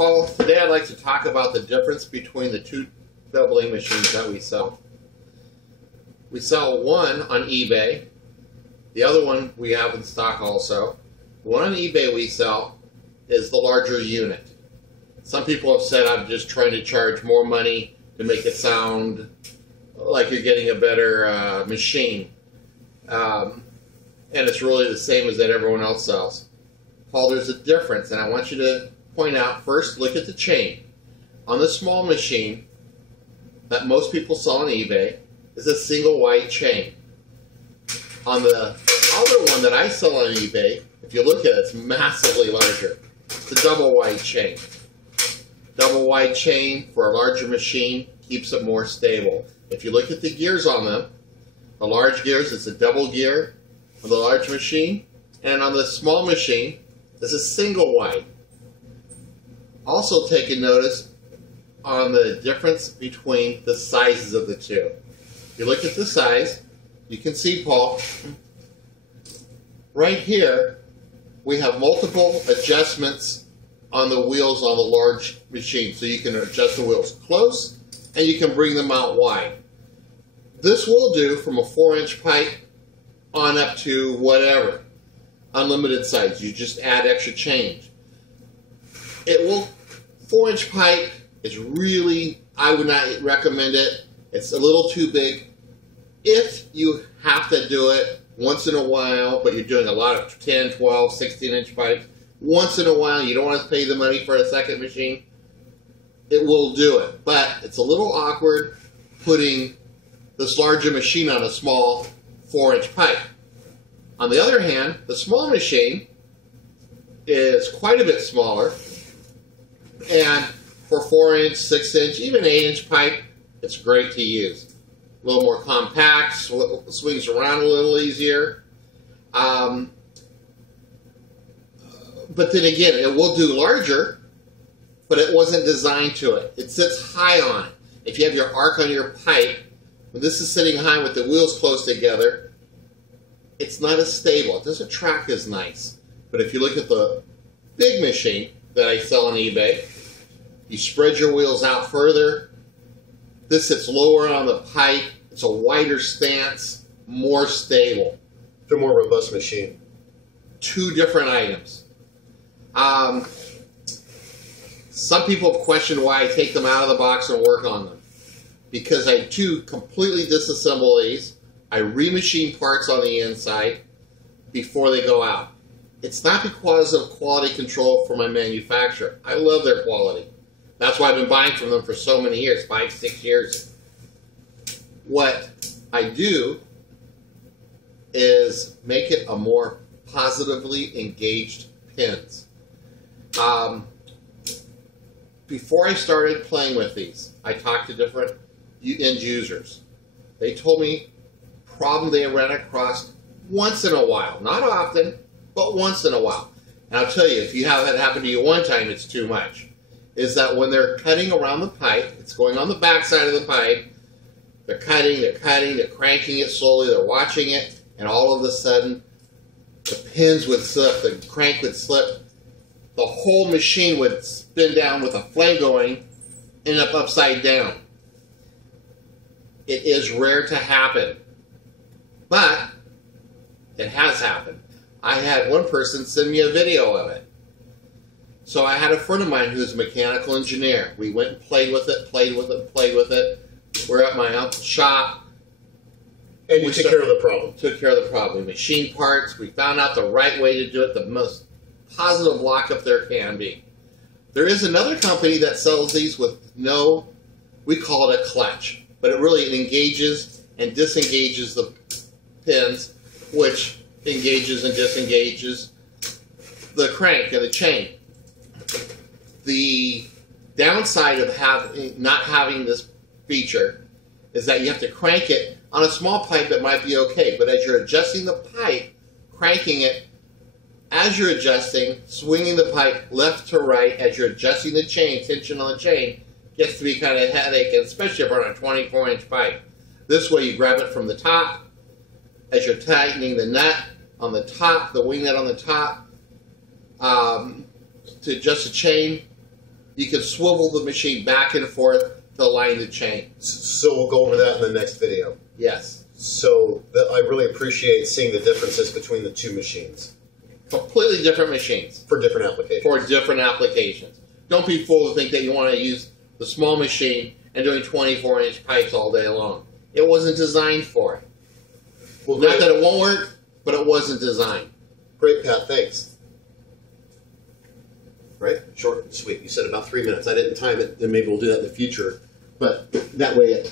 Paul, today I'd like to talk about the difference between the two doubling machines that we sell. We sell one on eBay. The other one we have in stock also. The one on eBay we sell is the larger unit. Some people have said I'm just trying to charge more money to make it sound like you're getting a better machine. And it's really the same as that everyone else sells. Paul, there's a difference, and I want you to point out, first, look at the chain. On the small machine that most people sell on eBay is a single wide chain. On the other one that I sell on eBay, if you look at it, it's massively larger. It's a double wide chain. Double wide chain for a larger machine keeps it more stable. If you look at the gears on them, the large gears, it's a double gear on the large machine, and on the small machine, it's a single wide. Also take a notice on the difference between the sizes of the two. If you look at the size, you can see, Paul, right here, we have multiple adjustments on the wheels on the large machine. So you can adjust the wheels close, and you can bring them out wide. This will do from a 4-inch pipe on up to whatever, unlimited size. You just add extra change. It will, 4-inch pipe is really, I would not recommend it. It's a little too big. If you have to do it once in a while, but you're doing a lot of 10, 12, 16-inch pipes, once in a while, you don't want to pay the money for a second machine, it will do it. But it's a little awkward putting this larger machine on a small 4-inch pipe. On the other hand, the small machine is quite a bit smaller, and for 4-inch, 6-inch, even 8-inch pipe, it's great to use. A little more compact, swings around a little easier. But then again, it will do larger, but it wasn't designed to it. It sits high on it. If you have your arc on your pipe, when this is sitting high with the wheels close together, it's not as stable. It doesn't track as nice. But if you look at the big machine that I sell on eBay, you spread your wheels out further. This sits lower on the pipe. It's a wider stance, more stable. It's a more robust machine. Two different items. Some people have questioned why I take them out of the box and work on them. Because I too completely disassemble these. I remachine parts on the inside before they go out. It's not because of quality control for my manufacturer. I love their quality. That's why I've been buying from them for so many years, 5, 6 years. What I do is make it a more positively engaged pins. Before I started playing with these, I talked to different end users. They told me problem they ran across once in a while. Not often, but once in a while. And I'll tell you, if you have that happen to you one time, it's too much. Is that when they're cutting around the pipe, it's going on the back side of the pipe, they're cutting, they're cranking it slowly, they're watching it, and all of a sudden, the pins would slip, the crank would slip, the whole machine would spin down with a flame going, end up upside down. It is rare to happen, but it has happened. I had one person send me a video of it. So I had a friend of mine who's a mechanical engineer. We went and played with it. We're at my uncle's shop. And you took care of the problem. Took care of the problem. We machined parts. We found out the right way to do it, the most positive lockup there can be. There is another company that sells these with no, we call it a clutch, but it engages and disengages the pins, which engages and disengages the crank and the chain. The downside of not having this feature is that you have to crank it. On a small pipe, it might be okay, but as you're adjusting the pipe, cranking it, as you're adjusting, swinging the pipe left to right, as you're adjusting the chain, tension on the chain, gets to be kind of a headache, especially if we're on a 24-inch pipe. This way, you grab it from the top, as you're tightening the nut on the top, the wing nut on the top, to adjust the chain, You could swivel the machine back and forth to align the chain. So we'll go over that in the next video. Yes. So I really appreciate seeing the differences between the two machines. Completely different machines. For different applications. For different applications. Don't be fooled to think that you want to use the small machine and doing 24-inch pipes all day long. It wasn't designed for it. Well, not that it won't work, but it wasn't designed. Great, Pat. Thanks. Right? Short and sweet. You said about 3 minutes. I didn't time it, and maybe we'll do that in the future. But that way